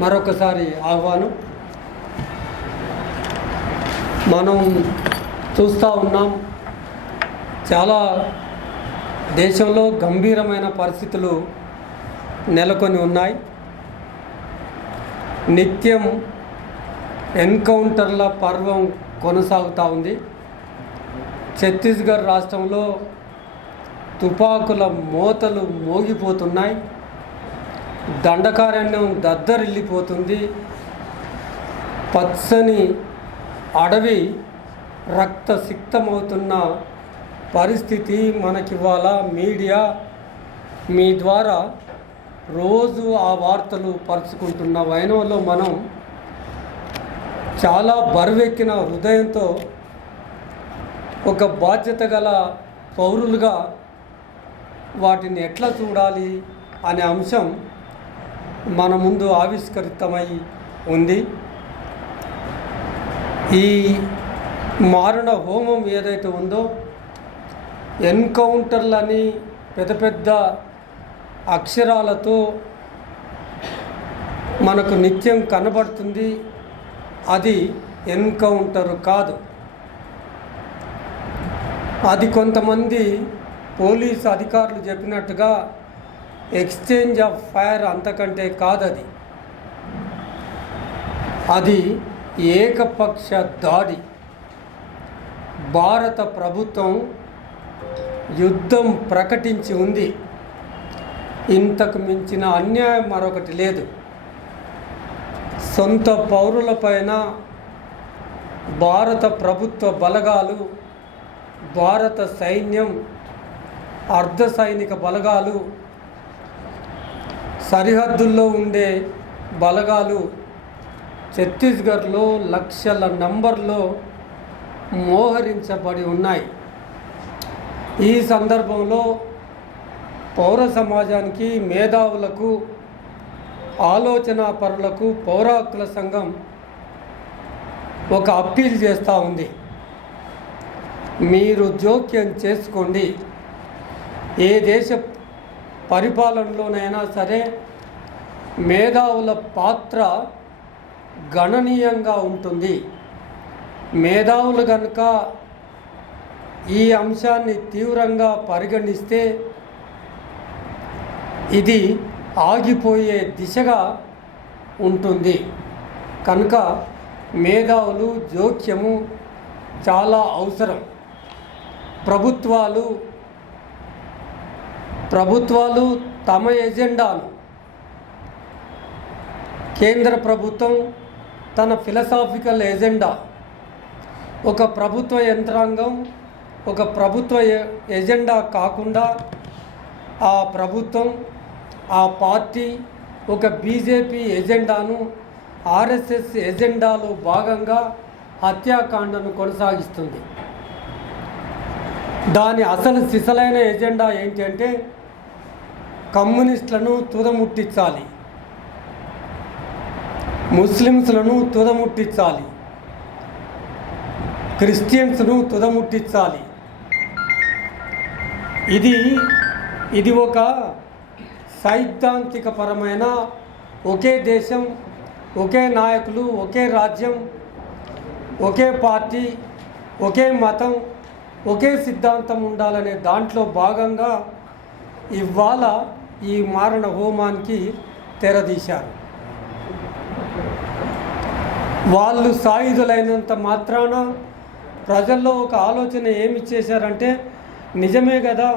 మరొకసారి ఆహ్వానం. మనం చూస్తూ ఉన్నాం, చాలా దేశంలో గంభీరమైన పరిస్థితులు నెలకొని ఉన్నాయి. నిత్యం ఎన్కౌంటర్ల పర్వం కొనసాగుతూ ఉంది. ఛత్తీస్గఢ్ రాష్ట్రంలో తుపాకుల మోతలు మోగిపోతున్నాయి. దండకారణ్యం దద్దరిల్లిపోతుంది. పచ్చని అడవి రక్తసిక్తమవుతున్న పరిస్థితి మనకివాళ మీడియా మీ ద్వారా రోజు ఆ వార్తలు పరుచుకుంటున్న వైనంలో మనం చాలా బరువెక్కిన హృదయంతో ఒక బాధ్యత గల పౌరులుగా వాటిని ఎట్లా చూడాలి అనే అంశం మన ముందు ఆవిష్కరితమై ఉంది. ఈ మారణ హోమం ఏదైతే ఉందో, ఎన్కౌంటర్లని పెద్ద పెద్ద అక్షరాలతో మనకు నిత్యం కనబడుతుంది. అది ఎన్కౌంటర్ కాదు. అది కొంతమంది పోలీసు అధికారులు చెప్పినట్టుగా ఎక్స్చేంజ్ ఆఫ్ ఫైర్, అంతకంటే కాదది. అది ఏకపక్ష దాడి. భారత ప్రభుత్వం యుద్ధం ప్రకటించి ఉంది. ఇంతకు మించిన అన్యాయం మరొకటి లేదు. సొంత పౌరులపైన భారత ప్రభుత్వ బలగాలు, భారత సైన్యం, అర్ధ సైనిక బలగాలు, సరిహద్దుల్లో ఉండే బలగాలు ఛత్తీస్గఢ్లో లక్షల నంబర్లో మోహరించబడి ఉన్నాయి. ఈ సందర్భంలో పౌర సమాజానికి, మేధావులకు, ఆలోచనా పరులకు పౌర హక్కుల సంఘం ఒక అప్పీల్ చేస్తూ ఉంది. మీరు జోక్యం చేసుకోండి. ఏ దేశ పరిపాలనలోనైనా సరే మేధావుల పాత్ర గణనీయంగా ఉంటుంది. మేధావులు కనుక ఈ అంశాన్ని తీవ్రంగా పరిగణిస్తే ఇది ఆగిపోయే దిశగా ఉంటుంది. కనుక మేధావులు జోక్యము చాలా అవసరం. ప్రభుత్వాలు తమ ఎజెండాను, కేంద్ర ప్రభుత్వం తన ఫిలసాఫికల్ ఎజెండా, ఒక ప్రభుత్వ యంత్రాంగం ఒక ప్రభుత్వ ఎజెండా కాకుండా ఆ ప్రభుత్వం, ఆ పార్టీ ఒక బీజేపీ ఎజెండాను, ఆర్ఎస్ఎస్ ఎజెండాలో భాగంగా హత్యాకాండను కొనసాగిస్తుంది. దాని అసలు సిసలైన ఎజెండా ఏంటి అంటే కమ్యూనిస్టులను తుదముట్టించాలి, ముస్లిమ్స్లను తుదముట్టించాలి, క్రిస్టియన్స్ను తుదముట్టించాలి. ఇది ఒక సైద్ధాంతికపరమైన ఒకే దేశం, ఒకే నాయకులు, ఒకే రాజ్యం, ఒకే పార్టీ, ఒకే మతం, ఒకే సిద్ధాంతం ఉండాలనే దాంట్లో భాగంగా ఇవాళ ఈ మారణ హోమానికి తెరదీశారు. వాళ్ళు సాయుధులైనంత మాత్రాన ప్రజల్లో ఒక ఆలోచన ఏమి చేశారంటే, నిజమే కదా,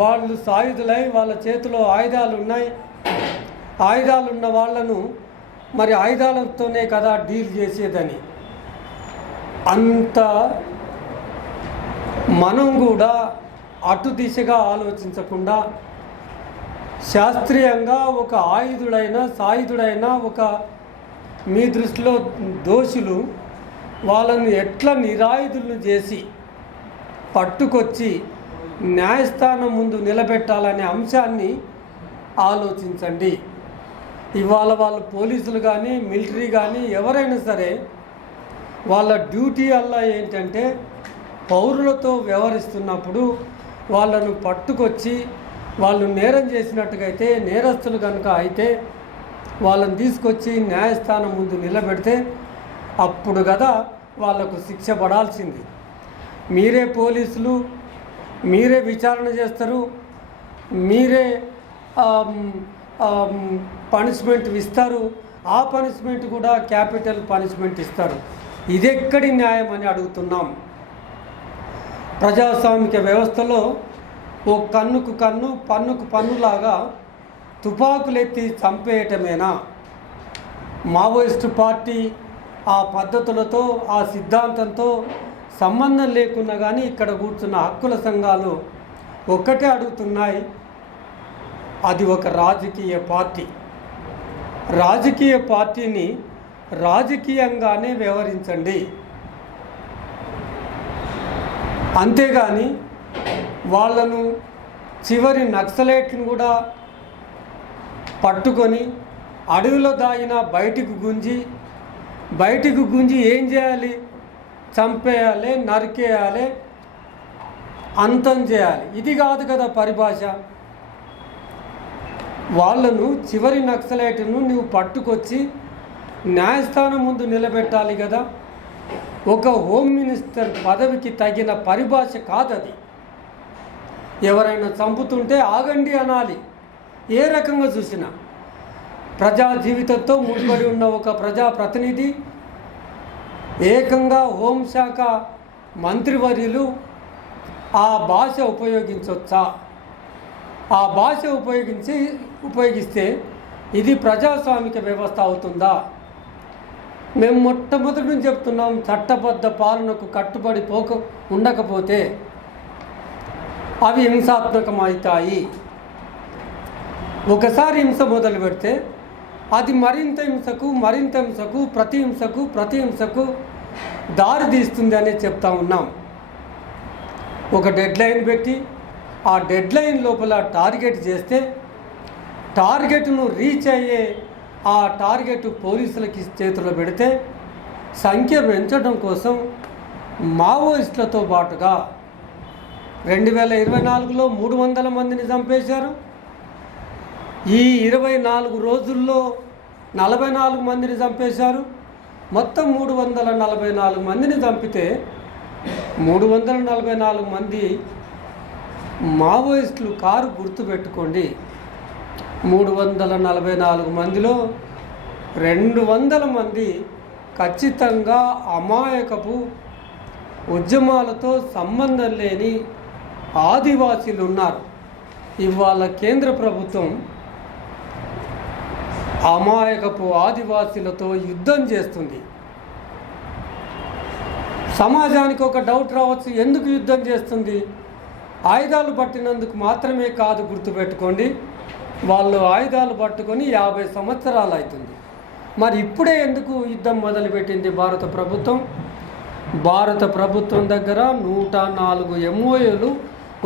వాళ్ళు సాయుధులై వాళ్ళ చేతిలో ఆయుధాలు ఉన్నాయి, ఆయుధాలున్న వాళ్ళను మరి ఆయుధాలతోనే కదా డీల్ చేసేదని. అంత మనం కూడా అటు దిశగా ఆలోచించకుండా శాస్త్రీయంగా ఒక ఆయుధుడైన, సాయుధుడైన ఒక మీ దృష్టిలో దోషులు వాళ్ళను ఎట్లా నిరాయుధులను చేసి పట్టుకొచ్చి న్యాయస్థానం ముందు నిలబెట్టాలనే అంశాన్ని ఆలోచించండి. ఇవాళ వాళ్ళు పోలీసులు కానీ, మిలిటరీ కానీ ఎవరైనా సరే వాళ్ళ డ్యూటీ అలా ఏంటంటే పౌరులతో వ్యవహరిస్తున్నప్పుడు వాళ్ళను పట్టుకొచ్చి వాళ్ళు నేరం చేసినట్టుగైతే, నేరస్తులు కనుక అయితే వాళ్ళని తీసుకొచ్చి న్యాయస్థానం ముందు నిలబెడితే అప్పుడు కదా వాళ్ళకు శిక్ష పడాల్సింది. మీరే పోలీసులు, మీరే విచారణ చేస్తారు, మీరే పనిష్మెంట్ ఇస్తారు, ఆ పనిష్మెంట్ కూడా క్యాపిటల్ పనిష్మెంట్ ఇస్తారు. ఇదెక్కడి న్యాయం అని అడుగుతున్నాం. ప్రజాస్వామిక వ్యవస్థలో ఓ కన్నుకు కన్ను పన్నుకు పన్నులాగా తుపాకులెత్తి చంపేయటమేనా? మావోయిస్టు పార్టీ ఆ పద్ధతులతో, ఆ సిద్ధాంతంతో సంబంధం లేకున్నా కానీ ఇక్కడ కూర్చున్న హక్కుల సంఘాలు ఒక్కటే అడుగుతున్నాయి, అది ఒక రాజకీయ పార్టీ. రాజకీయ పార్టీని రాజకీయంగానే వ్యవహరించండి, అంతేగాని వాళ్ళను చివరి నక్సలైట్ని కూడా పట్టుకొని అడవిలో దాగిన బయటికి గుంజి ఏం చేయాలి? చంపేయాలి, నరికేయాలి, అంతం చేయాలి. ఇది కాదు కదా పరిభాష. వాళ్ళను చివరి నక్సలైట్ను నువ్వు పట్టుకొచ్చి న్యాయస్థానం ముందు నిలబెట్టాలి కదా. ఒక హోమ్ మినిస్టర్ పదవికి తగిన పరిభాష కాదది. ఎవరైనా చంపుతుంటే ఆగండి అనాలి. ఏ రకంగా చూసినా ప్రజా జీవితంతో ముడిపడి ఉన్న ఒక ప్రజాప్రతినిధి, ఏకంగా హోంశాఖ మంత్రివర్యులు ఆ భాష ఉపయోగించవచ్చా? ఆ భాష ఉపయోగిస్తే ఇది ప్రజాస్వామిక వ్యవస్థ అవుతుందా? మేము మొట్టమొదటి నుంచి చెప్తున్నాం, చట్టబద్ధ పాలనకు కట్టుబడి ఉండకపోతే అవి హింసాత్మకమవుతాయి. ఒకసారి హింస మొదలు పెడితే అది మరింత హింసకు ప్రతి హింసకు దారి తీస్తుంది అని చెప్తా ఉన్నాం. ఒక డెడ్లైన్ పెట్టి ఆ డెడ్లైన్ లోపల టార్గెట్ చేస్తే టార్గెట్ను రీచ్ అయ్యే ఆ టార్గెట్ పోలీసులకి చేతిలో పెడితే సంఖ్య పెంచడం కోసం మావోయిస్టులతో పాటుగా 2024లో 300 మందిని చంపేశారు. ఈ 24 రోజుల్లో 44 మందిని చంపేశారు. మొత్తం 344 మందిని చంపితే 344 మంది మావోయిస్టులు. కారు గుర్తుపెట్టుకోండి, 344 మందిలో 200 మంది ఖచ్చితంగా అమాయకపు ఉద్యమాలతో సంబంధం లేని ఆదివాసీలు ఉన్నారు. ఇవాళ కేంద్ర ప్రభుత్వం అమాయకపు ఆదివాసీలతో యుద్ధం చేస్తుంది. సమాజానికి ఒక డౌట్ రావచ్చు, ఎందుకు యుద్ధం చేస్తుంది? ఆయుధాలు పట్టినందుకు మాత్రమే కాదు, గుర్తుపెట్టుకోండి. వాళ్ళు ఆయుధాలు పట్టుకొని 50 సంవత్సరాలు అవుతుంది. మరి ఇప్పుడే ఎందుకు యుద్ధం మొదలుపెట్టింది భారత ప్రభుత్వం? భారత ప్రభుత్వం దగ్గర 104 MOUలు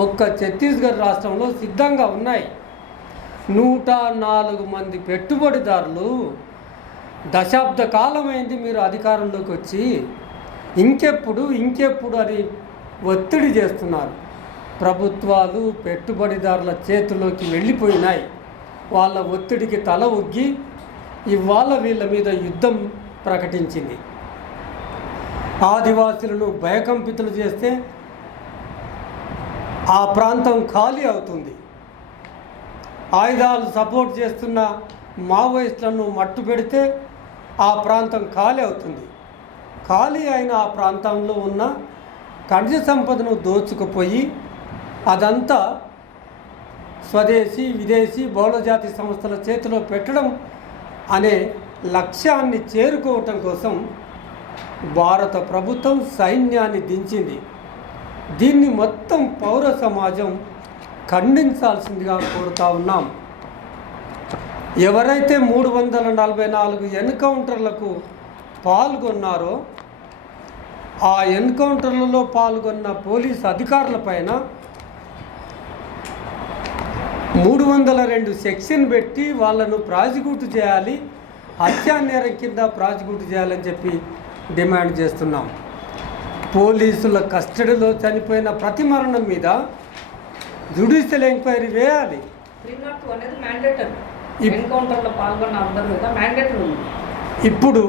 ఒక్క ఛత్తీస్గఢ్ రాష్ట్రంలో సిద్ధంగా ఉన్నాయి. 104 మంది పెట్టుబడిదారులు. దశాబ్ద కాలమైంది మీరు అధికారంలోకి వచ్చి, ఇంకెప్పుడు అని ఒత్తిడి చేస్తున్నారు. ప్రభుత్వాలు పెట్టుబడిదారుల చేతిలోకి వెళ్ళిపోయినాయి. వాళ్ళ ఒత్తిడికి తల ఒగ్గి ఇవాళ వీళ్ళ మీద యుద్ధం ప్రకటించింది. ఆదివాసులను భయకంపితులు చేస్తే ఆ ప్రాంతం ఖాళీ అవుతుంది. ఆయుధాలు సపోర్ట్ చేస్తున్న మావోయిస్టులను మట్టు పెడితే ఆ ప్రాంతం ఖాళీ అవుతుంది. ఖాళీ అయిన ఆ ప్రాంతంలో ఉన్న ఖనిజ సంపదను దోచుకుపోయి అదంతా స్వదేశీ విదేశీ బహుళజాతి సంస్థల చేతిలో పెట్టడం అనే లక్ష్యాన్ని చేరుకోవటం కోసం భారత ప్రభుత్వం సైన్యాన్ని దించింది. దీన్ని మొత్తం పౌర సమాజం ఖండించాల్సిందిగా కోరుతా ఉన్నాం. ఎవరైతే 344 ఎన్కౌంటర్లకు పాల్గొన్నారో ఆ ఎన్కౌంటర్లలో పాల్గొన్న పోలీస్ అధికారులపైన 302 సెక్షన్ పెట్టి వాళ్ళను ప్రాసిక్యూట్ చేయాలి, హత్యా నేరం కింద ప్రాసిక్యూట్ చేయాలని చెప్పి డిమాండ్ చేస్తున్నాం. పోలీసుల కస్టడీలో చనిపోయిన ప్రతి మరణం మీద జ్యుడిషియల్ ఎంక్వైరీ వేయాలి. ఎన్కౌంటర్లో పాల్గొన్న అందరూ మీద మ్యాండేటరీ ఉంది. ఇప్పుడు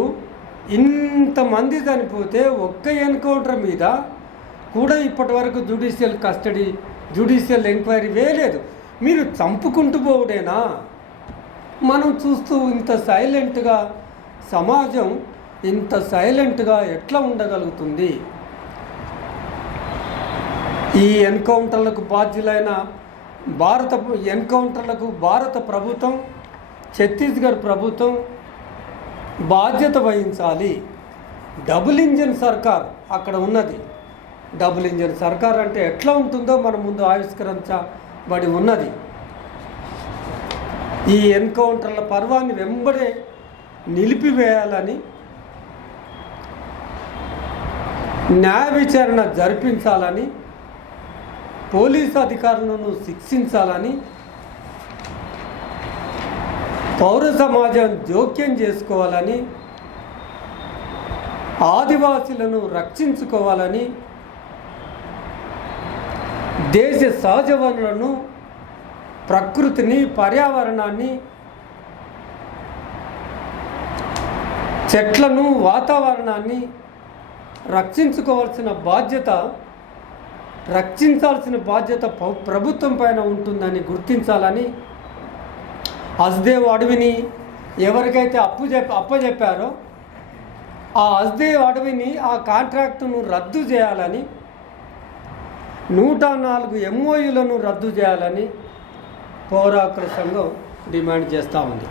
ఇంతమంది చనిపోతే ఒక్క ఎన్కౌంటర్ మీద కూడా ఇప్పటి వరకు జ్యుడిషియల్ కస్టడీ, జ్యుడిషియల్ ఎంక్వైరీ వేయలేదు. మీరు చంపుకుంటూ పోవుడేనా? మనం చూస్తూ ఇంత సైలెంట్గా సమాజం ఇంత సైలెంట్గా ఎట్లా ఉండగలుగుతుంది? ఈ ఎన్కౌంటర్లకు బాధ్యులైన భారత ప్రభుత్వం, ఛత్తీస్గఢ్ ప్రభుత్వం బాధ్యత వహించాలి. డబుల్ ఇంజన్ సర్కార్ అక్కడ ఉన్నది. డబుల్ ఇంజన్ సర్కార్ అంటే ఎట్లా ఉంటుందో మన ముందు ఆవిష్కరించబడి ఉన్నది. ఈ ఎన్కౌంటర్ల పర్వాన్ని వెంబడే నిలిపివేయాలని, న్యాయ విచారణ జరిపించాలని, పోలీసు అధికారులను శిక్షించాలని, పౌర సమాజం జోక్యం చేసుకోవాలని, ఆదివాసులను రక్షించుకోవాలని, దేశ సహజ వనరులను, ప్రకృతిని, పర్యావరణాన్ని, చెట్లను, వాతావరణాన్ని రక్షించాల్సిన బాధ్యత ప్రభుత్వం పైన ఉంటుందని గుర్తించాలని, హస్దేవ్ అడవిని ఎవరికైతే అప్పచెప్పారో ఆ హస్దేవ్ అడవిని, ఆ కాంట్రాక్టును రద్దు చేయాలని, 104 MOUలను రద్దు చేయాలని పౌర హక్కుల సంఘం డిమాండ్ చేస్తూ ఉంది.